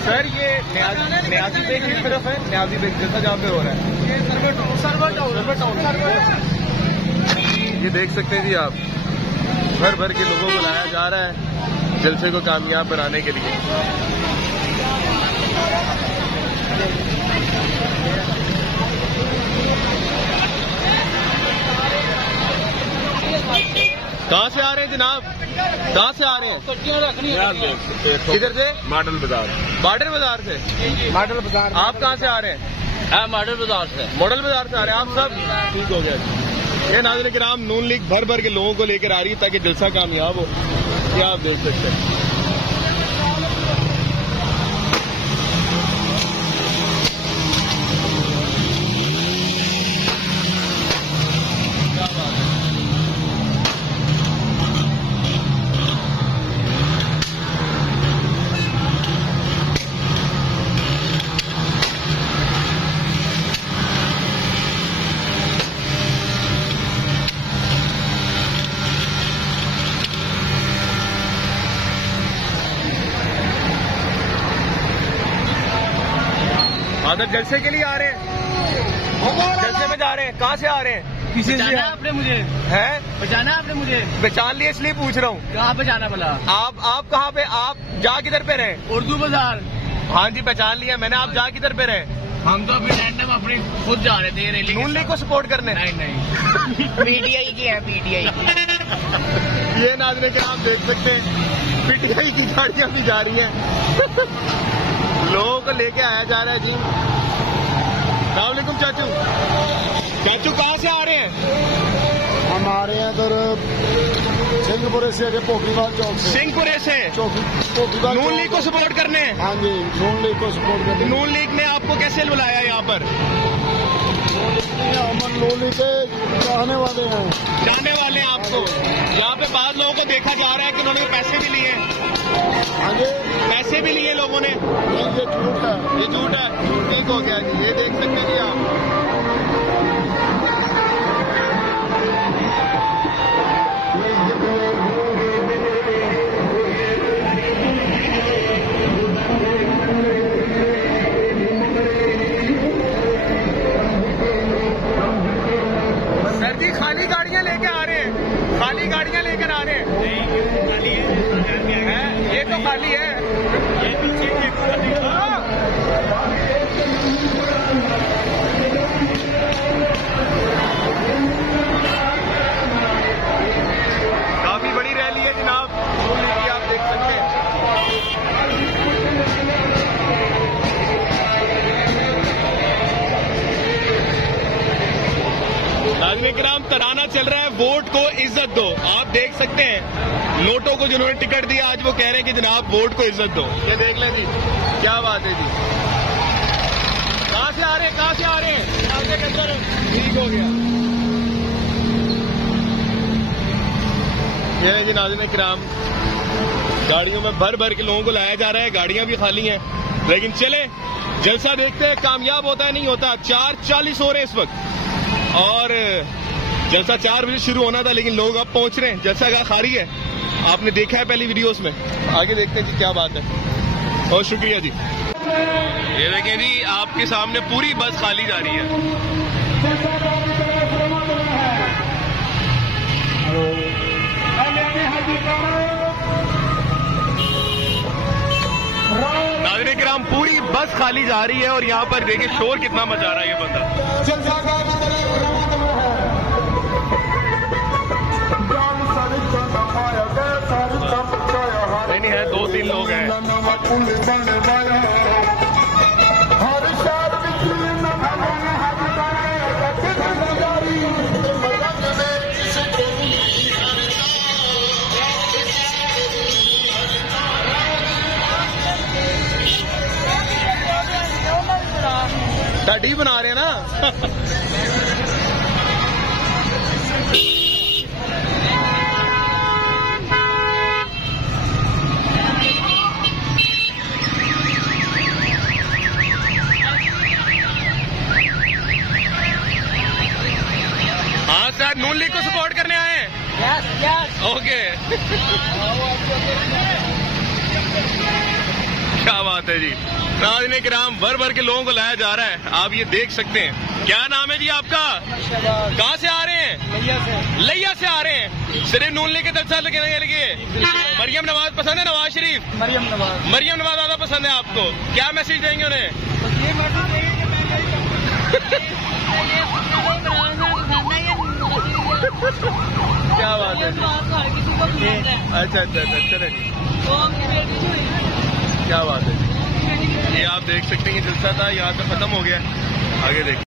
Sir ये Niazi bag की तरफ है, न्याजी बेग जैसा जहाँ पे हो रहा है ये सर्वर टाउन। ये देख सकते हैं जी आप, भर भर के लोगों को लाया जा रहा है जलसे को कामयाब बनाने के लिए। कहाँ से आ रहे हैं जनाब, कहाँ से आ रहे हैं? किधर से? मॉडल बाजार। मॉडल बाजार से? मॉडल बाजार। आप कहाँ से आ रहे हैं? मॉडल बाजार से। मॉडल बाजार से आ रहे हैं आप सब? ठीक हो गया। ये नाज़रीन किराम नून लीग भर भर के लोगों को लेकर आ रही है ताकि जलसा कामयाब हो। क्या आप देख सकते हैं। जलसे के लिए आ रहे हैं, जलसे में जा रहे हैं। कहाँ से आ रहे हैं? किसी से आपने मुझे है पहचाना? आपने मुझे पहचान लिया इसलिए पूछ रहा हूँ। कहाँ पहचाना भला? आप कहाँ पे, आप जा किधर पे रहे? उर्दू बाजार। हाँ जी पहचान लिया मैंने। आप जा किधर पे रहे? हम तो अभी रैंडम अपनी खुद जा रहे थे रैली। नून लीग को सपोर्ट करने? नहीं पीटीआई की है, पीटीआई की। ये नाज़रीन के आप देख सकते हैं पीटीआई की गाड़ियाँ भी जा रही हैं। लोगों को लेके आया जा रहा है जी। अस्सलामुअलैकुम चाचू। चाचू कहाँ से आ रहे हैं? हम आ रहे हैं इधर सिंहपुरे से, पोखरीवाल चौक से। सिंहपुरे से पोखरीवाल। नून लीग को सपोर्ट करने? हाँ जी नून लीग को सपोर्ट करने। नून लीग ने आपको कैसे बुलाया यहाँ पर? हम नून लीग के चाहने वाले हैं। चाहने वाले हैं आपको? यहाँ पे बाद लोगों को देखा जा रहा है कि उन्होंने पैसे भी लिए। हाँ जी पैसे भी लिए लोगों ने। ये झूठ है, ये झूठ है। ठीक हो गया जी। ये देख सकते हैं आप। सर जी खाली गाड़ियां लेके आ रहे हैं, खाली गाड़ियां लेकर आ रहे हैं। ये तो खाली है। काफी बड़ी रैली है जनाब नून लीग की, आप देख सकते हैं। नाज़रीन किराम तराना चल रहा है वोट को इज्जत दो। आप देख सकते हैं नोटों को जिन्होंने टिकट दिया आज वो कह रहे हैं कि जनाब वोट को इज्जत दो। ये देख लें जी, क्या बात है जी। कहाँ से आ रहे हैं, कहाँ से आ रहे हैं? ठीक हो गया। ये है जी नाज़रीन किराम, गाड़ियों में भर भर के लोगों को लाया जा रहा है। गाड़ियां भी खाली हैं, लेकिन चले जलसा देखते हैं कामयाब होता है नहीं होता। 4:40 हो रहे हैं इस वक्त और जलसा 4 बजे शुरू होना था, लेकिन लोग अब पहुंच रहे हैं। जलसा का खाली है, आपने देखा है पहली वीडियोस में। आगे देखते हैं जी क्या बात है। बहुत शुक्रिया जी। ये देखें जी आपके सामने पूरी बस खाली जा रही है। नाज़रीन किराम पूरी बस खाली जा रही है और यहाँ पर देखिए शोर कितना मचा रहा है ये बंदा। नहीं है, 2-3 लोग हैं। दाढ़ी बना रहे हैं ना। अच्छा, नून लीग को सपोर्ट करने आए हैं? ओके। क्या बात है जी। नाज़रीन किराम, भर भर के लोगों को लाया जा रहा है, आप ये देख सकते हैं। क्या नाम है जी आपका? कहाँ से आ रहे हैं? लैया से आ रहे हैं। सिर्फ नून लीग के जलसा लगने के लिए? मरियम नवाज पसंद है? नवाज शरीफ? मरियम नवाज ज्यादा पसंद है आपको। क्या मैसेज देंगे उन्हें? क्या बात है? अच्छा, चले। क्या बात है? ये आप देख सकते हैं, ये जलसा था यहाँ से खत्म हो गया। आगे देखिए।